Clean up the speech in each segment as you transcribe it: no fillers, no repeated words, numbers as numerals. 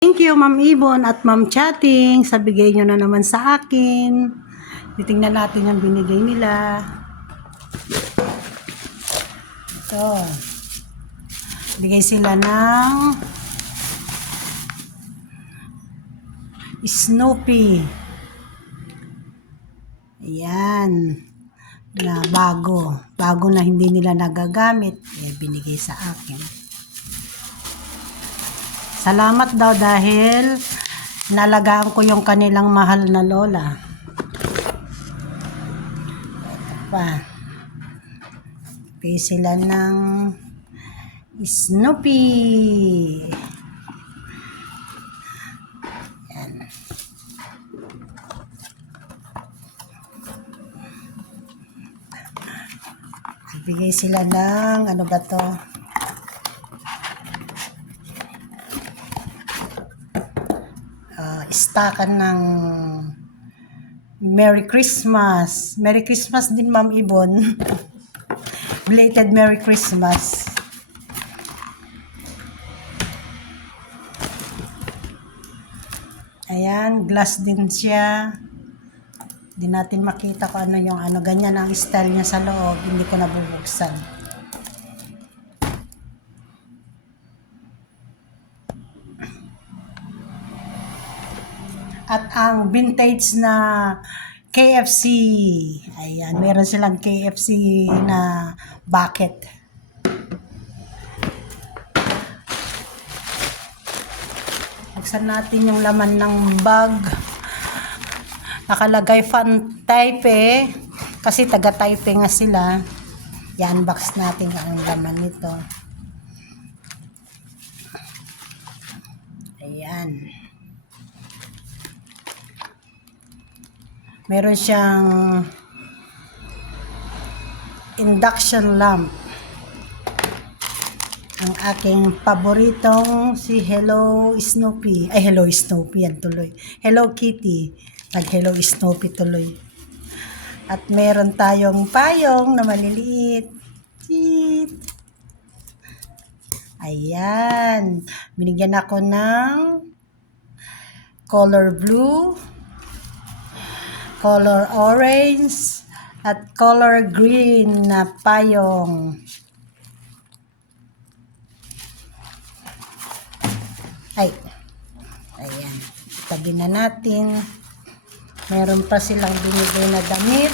Thank you, Ma'am Ibon at Ma'am Chatting. Sa bigay nyo na naman sa akin. Titingnan natin yung binigay nila. Ito. Bigay sila ng Snoopy. Ayan. Na bago. Bago na hindi nila nagagamit. Binigay sa akin. Salamat daw dahil nalagaan ko yung kanilang mahal na lola. Ito pa. Bigay sila ng Snoopy. Yan. Bigay sila ng ano ba to? Stakan ng Merry Christmas. Merry Christmas din, Ma'am Ibon. Belated Merry Christmas. Ayan, glass din siya. Hindi natin makita kung ano yung ano. Ganyan ang style niya sa loob. Hindi ko nabubuksan. At ang vintage na KFC. Ayan, meron silang KFC na bucket. Buksan natin yung laman ng bag. Nakalagay Fan Taipei kasi taga Taipei nga sila. I-unbox natin ang laman nito. Ayan. Meron siyang induction lamp. Ang aking paboritong si Hello Snoopy. Ay, Hello Snoopy. Yan tuloy. Hello Kitty. Nag-Hello Snoopy tuloy. At meron tayong payong na maliliit. Cheet. Ayan. Binigyan ako ng color blue, color orange, at color green na payong. Ay, ayan. Tabi na natin. Meron pa silang binigay na damit.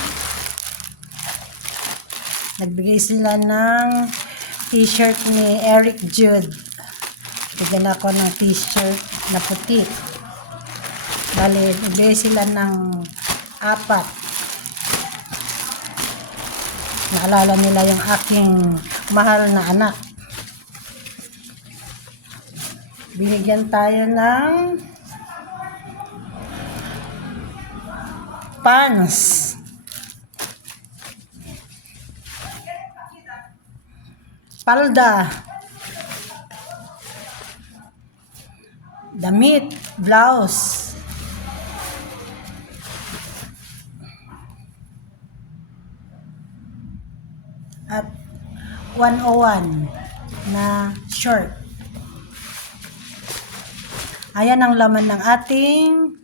Nagbigay sila ng t-shirt ni Eric Jude. Bigyan ako ng t-shirt na puti. Bale, nagbigay sila ng 4. Naalala nila yung aking mahal na anak. Binigyan tayo ng pants. Palda. Damit. Blouse. At 101 na short. Ayan ang laman ng ating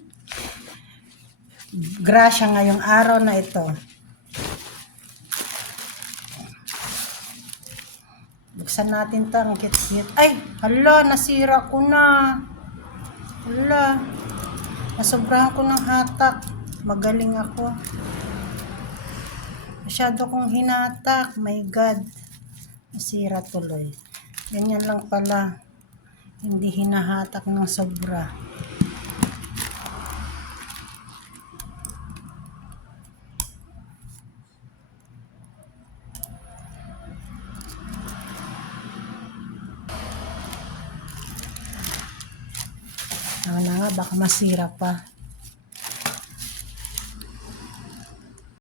grasya ngayong araw na ito. Buksan natin ito. Ang cute-cute. Ay! Hala! Nasira ko na. Hala! Nasobrahan ko ng hatak. Magaling ako. Masyado kong hinatak. My God. Nasira tuloy. Ganyan lang pala. Hindi hinahatak ng sobra. Ano na nga, baka masira pa.